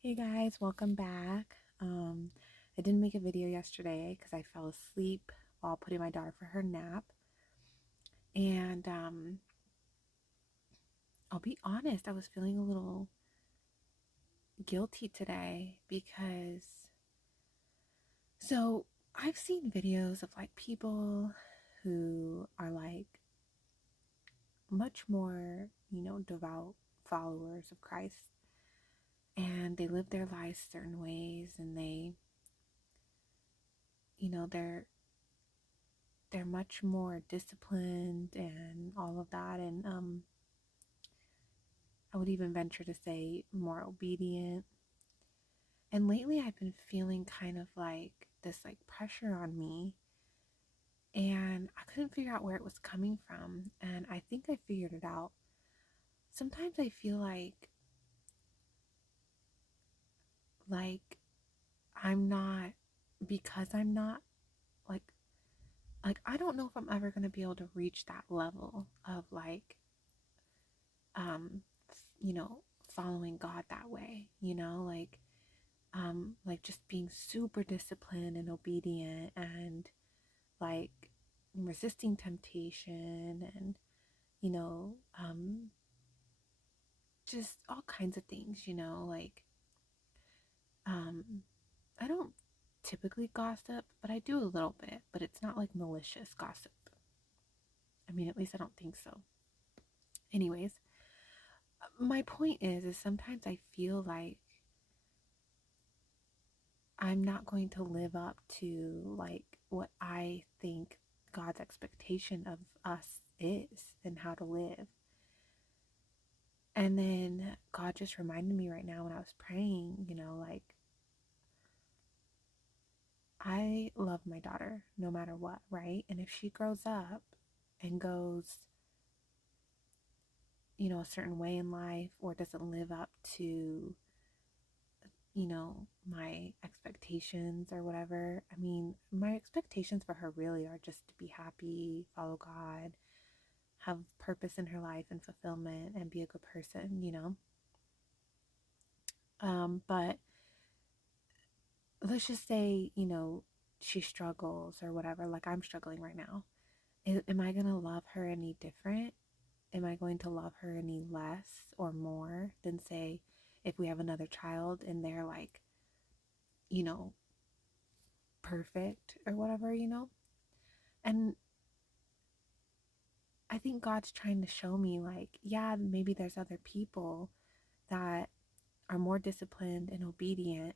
Hey guys, welcome back. I didn't make a video yesterday because I fell asleep while putting my daughter for her nap. And I'll be honest, I was feeling a little guilty today because so I've seen videos of like people who are like much more, devout followers of Christ, and they live their lives certain ways, and they, they're much more disciplined and all of that, and I would even venture to say more obedient. And lately I've been feeling kind of like this like pressure on me, and I couldn't figure out where it was coming from, and I think I figured it out. Sometimes I feel like I'm not, because I'm not, like I don't know if I'm ever going to be able to reach that level of um you know following God that way, like just being super disciplined and obedient, and like resisting temptation, and you know um just all kinds of things, like um I don't typically gossip, but I do a little bit, but it's not like malicious gossip. I mean, at least I don't think so. Anyways, my point is sometimes I feel like I'm not going to live up to like what I think God's expectation of us is and how to live. And then God just reminded me right now when I was praying, like I love my daughter no matter what, right? And if she grows up and goes, a certain way in life, or doesn't live up to, my expectations or whatever. I mean, my expectations for her really are just to be happy, follow God, have purpose in her life and fulfillment, and be a good person. But let's just say, she struggles or whatever, like I'm struggling right now. Am I going to love her any different? Am I going to love her any less or more than, say, if we have another child and they're like, you know, perfect or whatever? And I think God's trying to show me, like, yeah, maybe there's other people that are more disciplined and obedient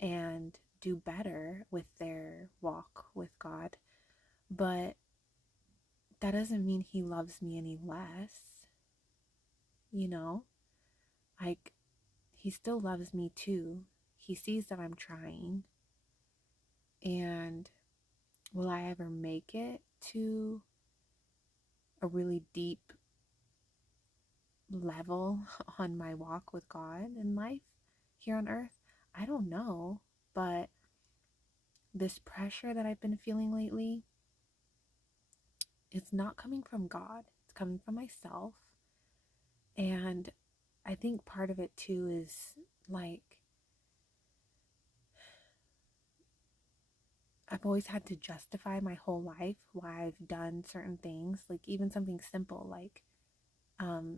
and do better with their walk with God, but that doesn't mean He loves me any less, you know? Like, He still loves me too. He sees that I'm trying. And will I ever make it to a really deep level on my walk with God in life here on earth? I don't know, but this pressure that I've been feeling lately, it's not coming from God. It's coming from myself. And I think part of it too is like I've always had to justify my whole life why I've done certain things, like even something simple like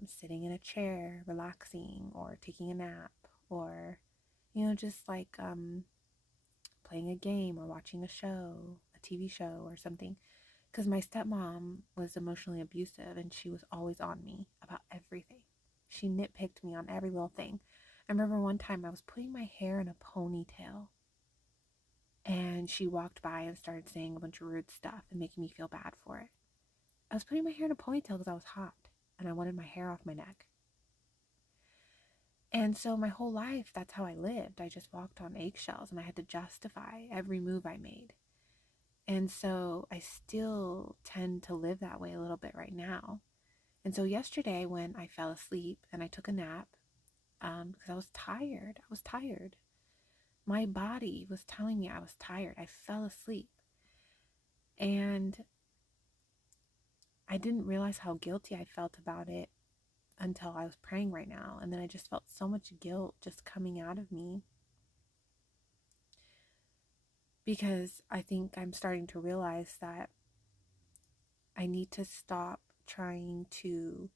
sitting in a chair, relaxing, or taking a nap, or just like playing a game or watching a show, a TV show or something. Because my stepmom was emotionally abusive and she was always on me about everything. She nitpicked me on every little thing. I remember one time I was putting my hair in a ponytail and she walked by and started saying a bunch of rude stuff and making me feel bad for it. I was putting my hair in a ponytail because I was hot and I wanted my hair off my neck. And so my whole life, that's how I lived. I just walked on eggshells and I had to justify every move I made. And so I still tend to live that way a little bit right now. And so yesterday when I fell asleep and I took a nap, because I was tired. My body was telling me I was tired. I fell asleep. And I didn't realize how guilty I felt about it until I was praying right now. And then I just felt so much guilt just coming out of me, because I think I'm starting to realize that I need to stop trying to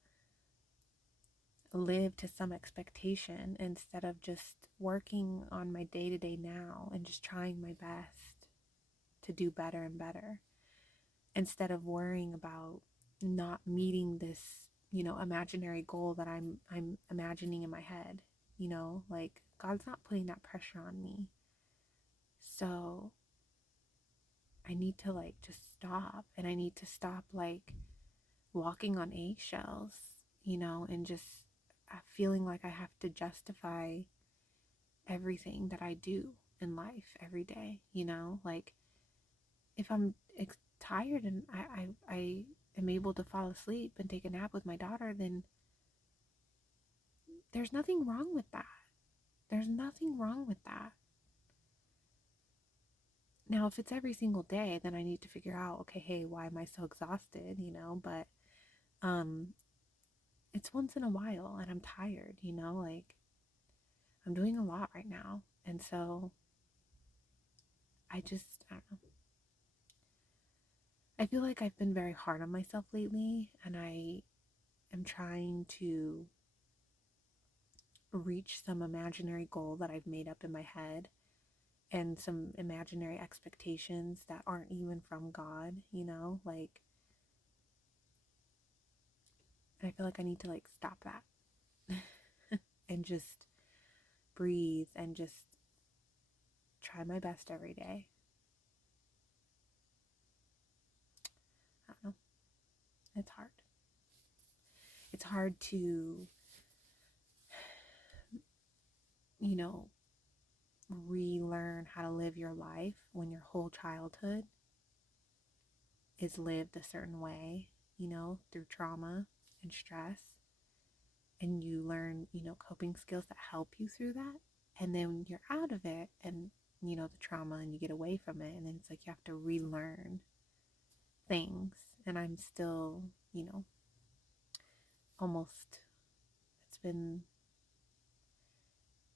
live to some expectation instead of just working on my day to day now and just trying my best to do better and better, instead of worrying about not meeting this, imaginary goal that I'm imagining in my head. Like, God's not putting that pressure on me. So I need to like just stop, and I need to stop like walking on eggshells, and just feeling like I have to justify everything that I do in life every day, like if I'm tired and I am able to fall asleep and take a nap with my daughter, then there's nothing wrong with that. There's nothing wrong with that. Now, if it's every single day, then I need to figure out, okay, hey, why am I so exhausted, but it's once in a while and I'm tired, like I'm doing a lot right now. And so I don't know. I feel like I've been very hard on myself lately, and I am trying to reach some imaginary goal that I've made up in my head, and some imaginary expectations that aren't even from God, like, and I feel like I need to like stop that and just breathe and just try my best every day. I don't know. It's hard. It's hard to, relearn how to live your life when your whole childhood is lived a certain way, through trauma and stress. And you learn, coping skills that help you through that. And then when you're out of it and, the trauma, and you get away from it, and then it's like you have to relearn things. And I'm still, it's been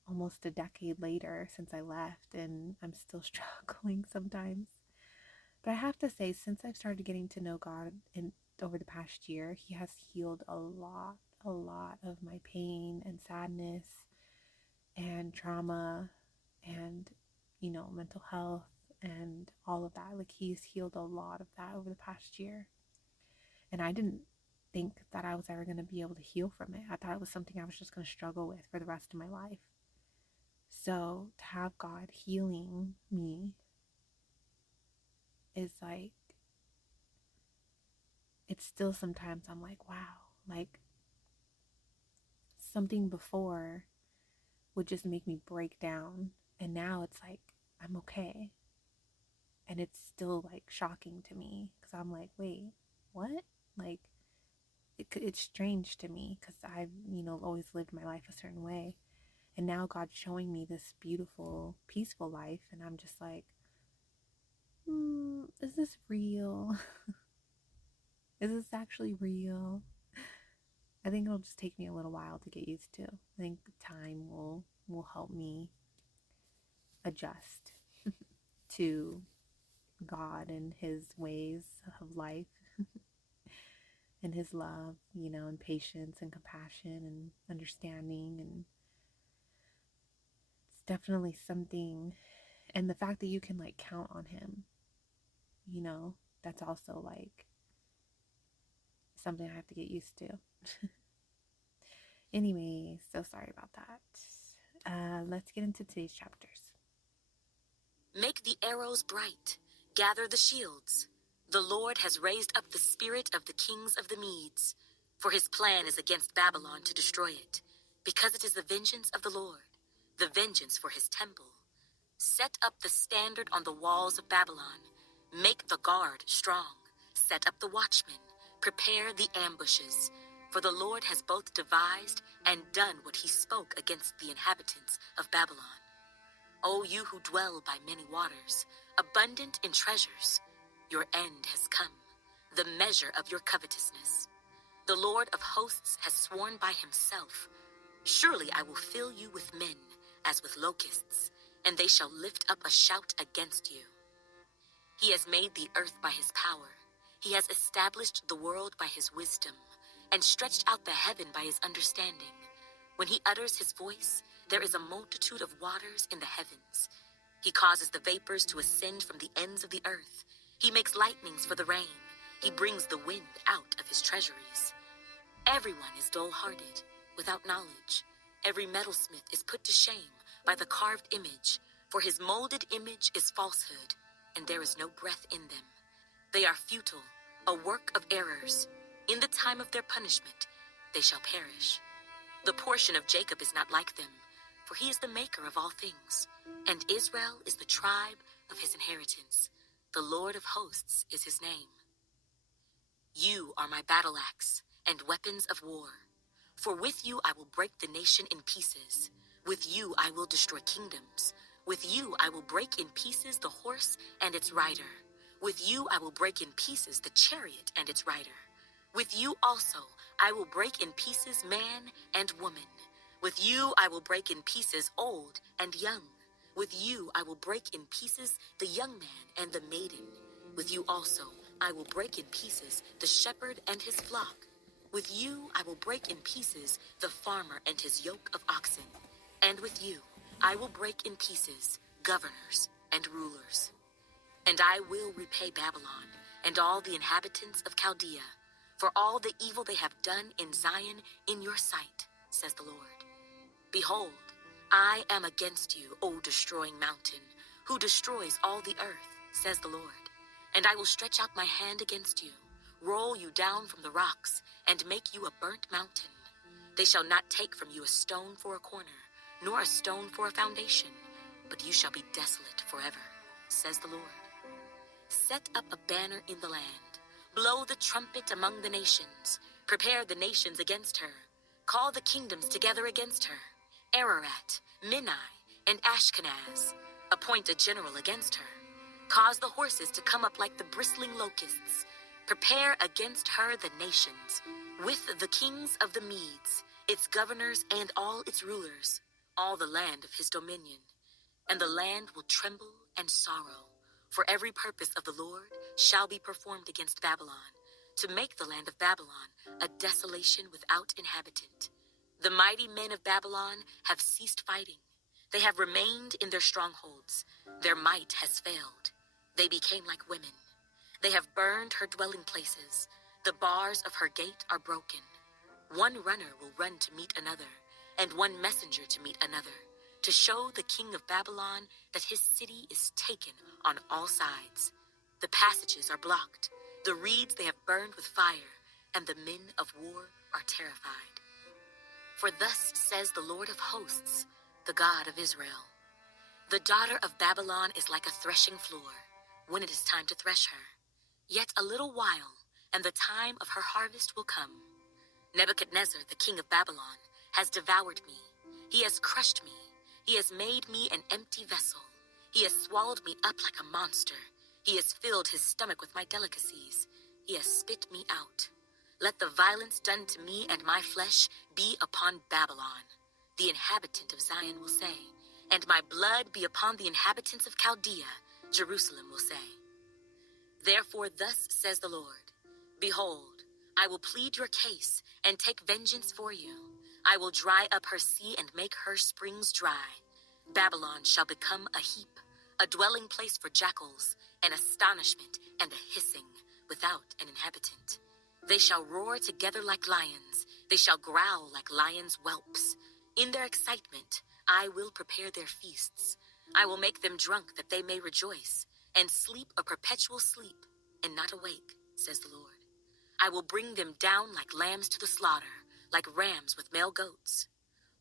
almost a decade later since I left, and I'm still struggling sometimes. But I have to say, since I've started getting to know God over the past year, He has healed a lot of my pain and sadness and trauma and, mental health and all of that. Like, He's healed a lot of that over the past year. And I didn't think that I was ever going to be able to heal from it. I thought it was something I was just going to struggle with for the rest of my life. So to have God healing me is like, it's still sometimes I'm like, wow, like something before would just make me break down. And now it's like, I'm okay. And it's still like shocking to me, because I'm like, wait, what? Like, it's strange to me because I've, always lived my life a certain way. And now God's showing me this beautiful, peaceful life. And I'm just like, is this real? Is this actually real? I think it'll just take me a little while to get used to. I think time will help me adjust to God and His ways of life and His love, and patience and compassion and understanding. And it's definitely something. And the fact that you can like count on Him, that's also like something I have to get used to. Anyway, so sorry about that. Let's get into today's chapters. Make the arrows bright, gather the shields. The Lord has raised up the spirit of the kings of the Medes, for his plan is against Babylon to destroy it, because it is the vengeance of the Lord, the vengeance for his temple. Set up the standard on the walls of Babylon. Make the guard strong. Set up the watchmen. Prepare the ambushes. For the Lord has both devised and done what he spoke against the inhabitants of Babylon. O you who dwell by many waters, abundant in treasures, your end has come, the measure of your covetousness. The Lord of hosts has sworn by himself, surely I will fill you with men as with locusts, and they shall lift up a shout against you. He has made the earth by his power. He has established the world by his wisdom, and stretched out the heaven by his understanding. When he utters his voice, there is a multitude of waters in the heavens. He causes the vapors to ascend from the ends of the earth. He makes lightnings for the rain. He brings the wind out of his treasuries. Everyone is dull-hearted, without knowledge. Every metalsmith is put to shame by the carved image, for his molded image is falsehood, and there is no breath in them. They are futile, a work of errors. In the time of their punishment, they shall perish. The portion of Jacob is not like them, for he is the maker of all things, and Israel is the tribe of his inheritance. The Lord of hosts is his name. You are my battle axe and weapons of war. For with you I will break the nation in pieces. With you I will destroy kingdoms. With you I will break in pieces the horse and its rider. With you I will break in pieces the chariot and its rider. With you also I will break in pieces man and woman. With you I will break in pieces old and young. With you I will break in pieces the young man and the maiden. With you also I will break in pieces the shepherd and his flock. With you I will break in pieces the farmer and his yoke of oxen. And with you I will break in pieces governors and rulers. And I will repay Babylon and all the inhabitants of Chaldea for all the evil they have done in Zion in your sight, says the Lord. Behold, I am against you, O destroying mountain, who destroys all the earth, says the Lord. And I will stretch out my hand against you, roll you down from the rocks, and make you a burnt mountain. They shall not take from you a stone for a corner, nor a stone for a foundation, but you shall be desolate forever, says the Lord. Set up a banner in the land. Blow the trumpet among the nations. Prepare the nations against her. Call the kingdoms together against her. Ararat, Minai, and Ashkenaz. Appoint a general against her. Cause the horses to come up like the bristling locusts. Prepare against her the nations, with the kings of the Medes, its governors and all its rulers, all the land of his dominion. And the land will tremble and sorrow, for every purpose of the Lord shall be performed against Babylon, to make the land of Babylon a desolation without inhabitant. The mighty men of Babylon have ceased fighting. They have remained in their strongholds. Their might has failed. They became like women. They have burned her dwelling places. The bars of her gate are broken. One runner will run to meet another, and one messenger to meet another, to show the king of Babylon that his city is taken on all sides. The passages are blocked. The reeds they have burned with fire, and the men of war are terrified. For thus says the Lord of hosts, the God of Israel, the daughter of Babylon is like a threshing floor, when it is time to thresh her. Yet a little while, and the time of her harvest will come. Nebuchadnezzar, the king of Babylon, has devoured me. He has crushed me. He has made me an empty vessel. He has swallowed me up like a monster. He has filled his stomach with my delicacies. He has spit me out. Let the violence done to me and my flesh be upon Babylon, the inhabitant of Zion will say, and my blood be upon the inhabitants of Chaldea, Jerusalem will say. Therefore thus says the Lord, behold, I will plead your case and take vengeance for you. I will dry up her sea and make her springs dry. Babylon shall become a heap, a dwelling place for jackals, an astonishment and a hissing, without an inhabitant. They shall roar together like lions. They shall growl like lions' whelps. In their excitement, I will prepare their feasts. I will make them drunk that they may rejoice, and sleep a perpetual sleep, and not awake, says the Lord. I will bring them down like lambs to the slaughter, like rams with male goats.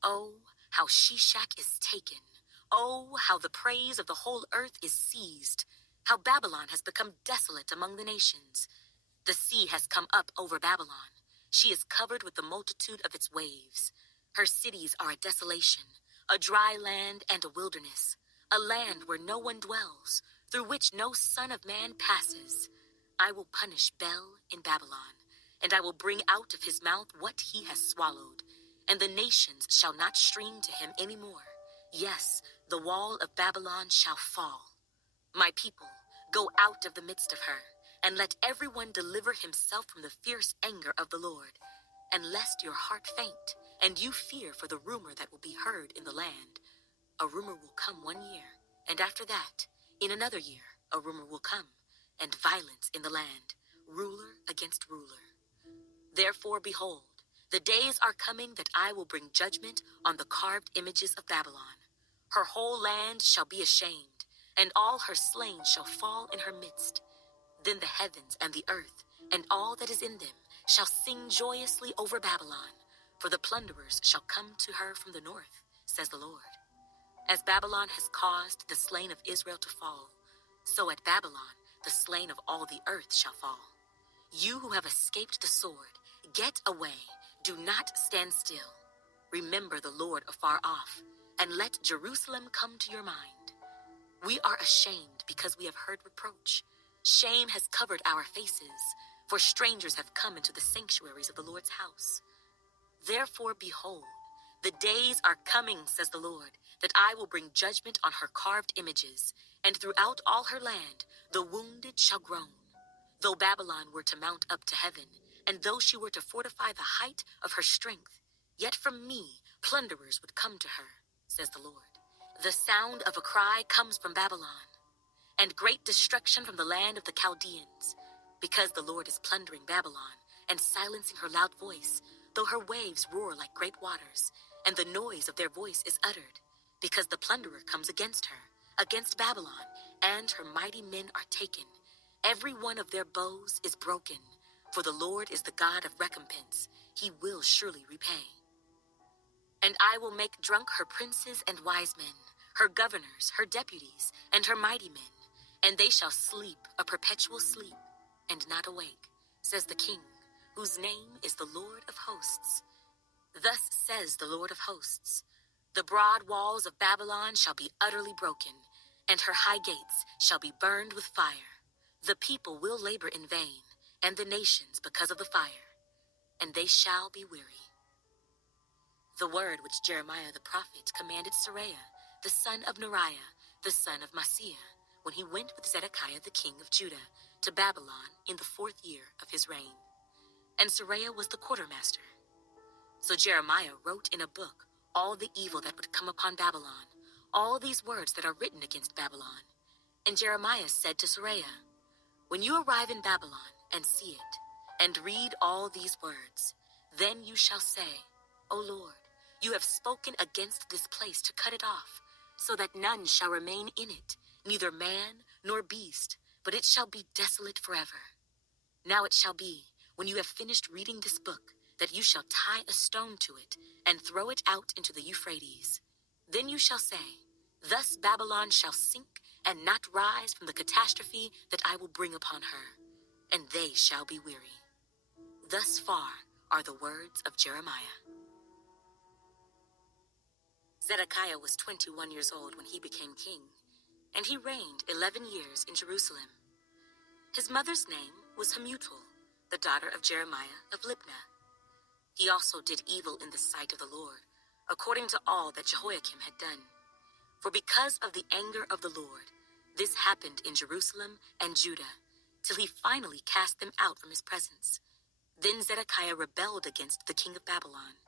Oh, how Shishak is taken. Oh, how the praise of the whole earth is seized. How Babylon has become desolate among the nations. The sea has come up over Babylon. She is covered with the multitude of its waves. Her cities are a desolation, a dry land and a wilderness, a land where no one dwells, through which no son of man passes. I will punish Bel in Babylon, and I will bring out of his mouth what he has swallowed, and the nations shall not stream to him any more. Yes, the wall of Babylon shall fall. My people, go out of the midst of her, and let everyone deliver himself from the fierce anger of the Lord. And lest your heart faint, and you fear for the rumor that will be heard in the land. A rumor will come 1 year, and after that, in another year, a rumor will come, and violence in the land, ruler against ruler. Therefore, behold, the days are coming that I will bring judgment on the carved images of Babylon. Her whole land shall be ashamed, and all her slain shall fall in her midst. Then the heavens and the earth, and all that is in them, shall sing joyously over Babylon, for the plunderers shall come to her from the north, says the Lord. As Babylon has caused the slain of Israel to fall, so at Babylon the slain of all the earth shall fall. You who have escaped the sword, get away, do not stand still. Remember the Lord afar off, and let Jerusalem come to your mind. We are ashamed because we have heard reproach. Shame has covered our faces, for strangers have come into the sanctuaries of the Lord's house. Therefore, behold, the days are coming, says the Lord, that I will bring judgment on her carved images, and throughout all her land the wounded shall groan. Though Babylon were to mount up to heaven, and though she were to fortify the height of her strength, yet from me plunderers would come to her, says the Lord. The sound of a cry comes from Babylon, and great destruction from the land of the Chaldeans, because the Lord is plundering Babylon and silencing her loud voice, though her waves roar like great waters, and the noise of their voice is uttered, because the plunderer comes against her, against Babylon, and her mighty men are taken. Every one of their bows is broken, for the Lord is the God of recompense. He will surely repay. And I will make drunk her princes and wise men, her governors, her deputies, and her mighty men, and they shall sleep a perpetual sleep, and not awake, says the King, whose name is the Lord of hosts. Thus says the Lord of hosts, the broad walls of Babylon shall be utterly broken, and her high gates shall be burned with fire. The people will labor in vain, and the nations because of the fire, and they shall be weary. The word which Jeremiah the prophet commanded Seraiah, the son of Neriah, the son of Maaseiah, when he went with Zedekiah the king of Judah to Babylon in the 4th year of his reign. And Seraiah was the quartermaster. So Jeremiah wrote in a book all the evil that would come upon Babylon, all these words that are written against Babylon. And Jeremiah said to Seraiah, when you arrive in Babylon and see it, and read all these words, then you shall say, O Lord, you have spoken against this place to cut it off, so that none shall remain in it, neither man nor beast, but it shall be desolate forever. Now it shall be, when you have finished reading this book, that you shall tie a stone to it, and throw it out into the Euphrates. Then you shall say, thus Babylon shall sink and not rise from the catastrophe that I will bring upon her, and they shall be weary. Thus far are the words of Jeremiah. Zedekiah was 21 years old when he became king, and he reigned 11 years in Jerusalem. His mother's name was Hamutal, the daughter of Jeremiah of Libnah. He also did evil in the sight of the Lord, according to all that Jehoiakim had done. For because of the anger of the Lord, this happened in Jerusalem and Judah, till he finally cast them out from his presence. Then Zedekiah rebelled against the king of Babylon.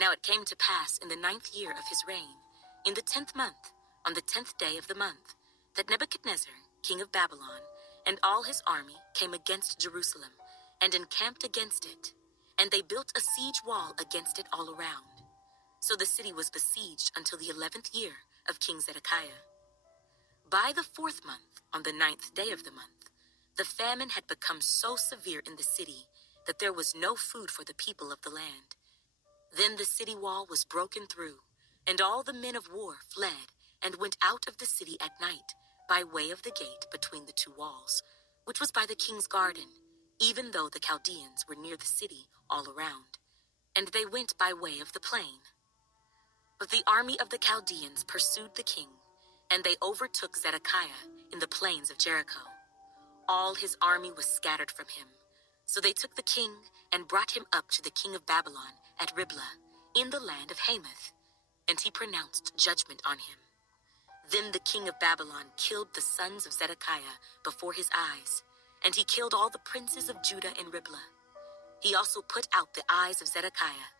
Now it came to pass in the 9th year of his reign, in the 10th month, on the 10th day of the month, that Nebuchadnezzar, king of Babylon, and all his army came against Jerusalem, and encamped against it, and they built a siege wall against it all around. So the city was besieged until the 11th year of King Zedekiah. By the 4th month, on the 9th day of the month, the famine had become so severe in the city that there was no food for the people of the land. Then the city wall was broken through, and all the men of war fled and went out of the city at night by way of the gate between the two walls, which was by the king's garden, even though the Chaldeans were near the city all around, and they went by way of the plain. But the army of the Chaldeans pursued the king, and they overtook Zedekiah in the plains of Jericho. All his army was scattered from him, So they took the king and brought him up to the king of Babylon at Riblah, in the land of Hamath, and he pronounced judgment on him. Then the king of Babylon killed the sons of Zedekiah before his eyes, and he killed all the princes of Judah in Riblah. He also put out the eyes of Zedekiah,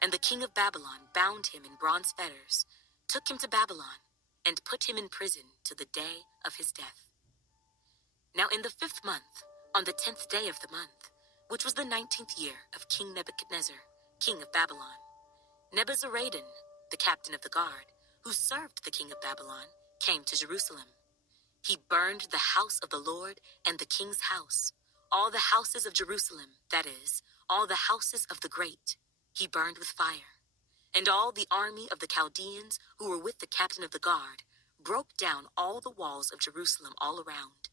and the king of Babylon bound him in bronze fetters, took him to Babylon, and put him in prison to the day of his death. Now in the 5th month, on the 10th day of the month, which was the 19th year of King Nebuchadnezzar, king of Babylon, Nebuzaradan, the captain of the guard, who served the king of Babylon, came to Jerusalem. He burned the house of the Lord and the king's house, all the houses of Jerusalem, that is, all the houses of the great, he burned with fire. And all the army of the Chaldeans who were with the captain of the guard broke down all the walls of Jerusalem all around.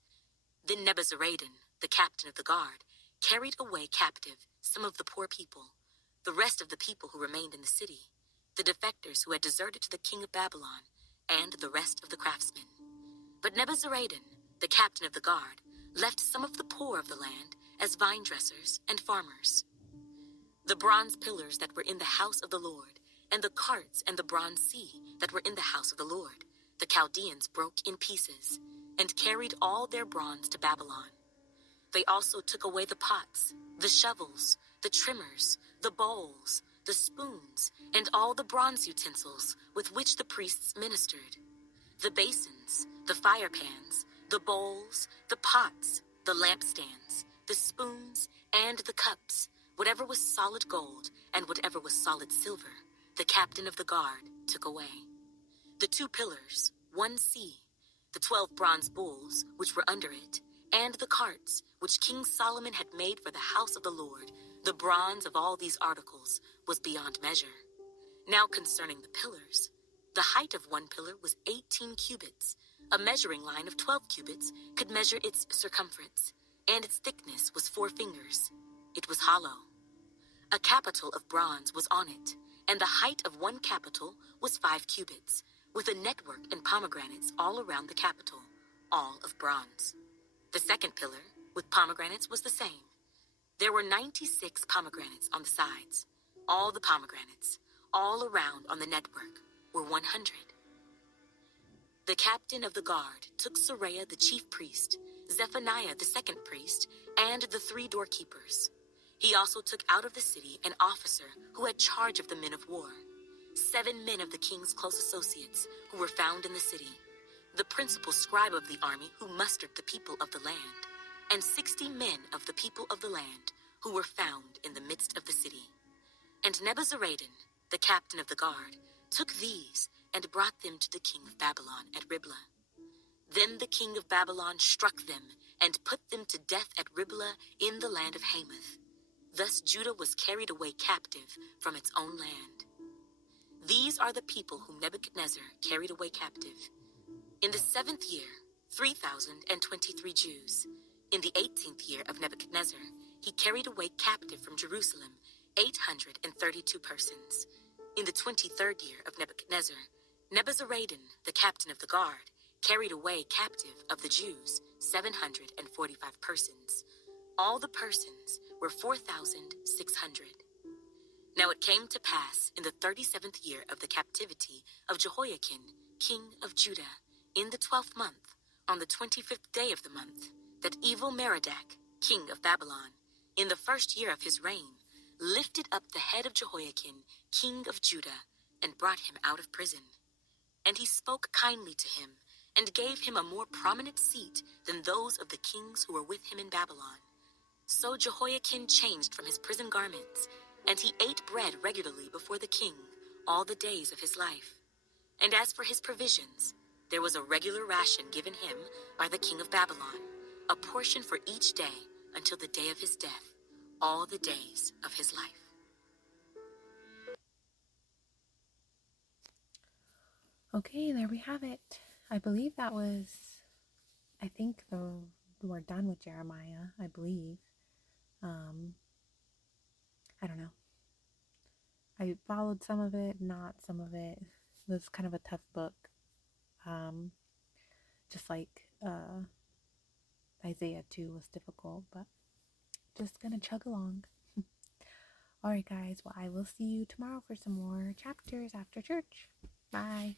Then Nebuzaradan, the captain of the guard, carried away captive some of the poor people, the rest of the people who remained in the city, the defectors who had deserted to the king of Babylon, and the rest of the craftsmen. But Nebuzaradan, the captain of the guard, left some of the poor of the land as vine dressers and farmers. The bronze pillars that were in the house of the Lord, and the carts and the bronze sea that were in the house of the Lord, the Chaldeans broke in pieces, and carried all their bronze to Babylon. They also took away the pots, the shovels, the trimmers, the bowls, the spoons, and all the bronze utensils with which the priests ministered. The basins, the fire pans, the bowls, the pots, the lampstands, the spoons, and the cups, whatever was solid gold and whatever was solid silver, the captain of the guard took away. The 2 pillars, 1 sea, the 12 bronze bulls which were under it, and the carts which King Solomon had made for the house of the Lord, the bronze of all these articles was beyond measure. Now concerning the pillars, the height of one pillar was 18 cubits. A measuring line of 12 cubits could measure its circumference, and its thickness was 4 fingers. It was hollow. A capital of bronze was on it, and the height of one capital was 5 cubits, with a network and pomegranates all around the capital, all of bronze. The second pillar, with pomegranates, was the same. There were 96 pomegranates on the sides. All the pomegranates, all around on the network, were 100. The captain of the guard took Seraiah the chief priest, Zephaniah the second priest, and the 3 doorkeepers. He also took out of the city an officer who had charge of the men of war, 7 men of the king's close associates who were found in the city, the principal scribe of the army who mustered the people of the land, and 60 men of the people of the land who were found in the midst of the city. And Nebuzaradan, the captain of the guard, took these and brought them to the king of Babylon at Riblah. Then the king of Babylon struck them and put them to death at Riblah in the land of Hamath. Thus Judah was carried away captive from its own land. These are the people whom Nebuchadnezzar carried away captive. In the 7th year, 3,023 Jews. In the 18th year of Nebuchadnezzar, he carried away captive from Jerusalem 832 persons. In the 23rd year of Nebuchadnezzar, Nebuzaradan, the captain of the guard, carried away captive of the Jews 745 persons. All the persons were 4,600. Now it came to pass in the 37th year of the captivity of Jehoiakim, king of Judah, in the 12th month, on the 25th day of the month, that evil Merodach, king of Babylon, in the 1st year of his reign, lifted up the head of Jehoiakim, king of Judah, and brought him out of prison. And he spoke kindly to him, and gave him a more prominent seat than those of the kings who were with him in Babylon. So Jehoiakim changed from his prison garments, and he ate bread regularly before the king all the days of his life. And as for his provisions, there was a regular ration given him by the king of Babylon, a portion for each day until the day of his death, all the days of his life. Okay, there we have it. I believe that was, we're done with Jeremiah, I believe. I don't know. I followed some of it, not some of it. It was kind of a tough book. Just like Isaiah 2 was difficult, but just gonna chug along. Alright, guys, well, I will see you tomorrow for some more chapters after church. Bye.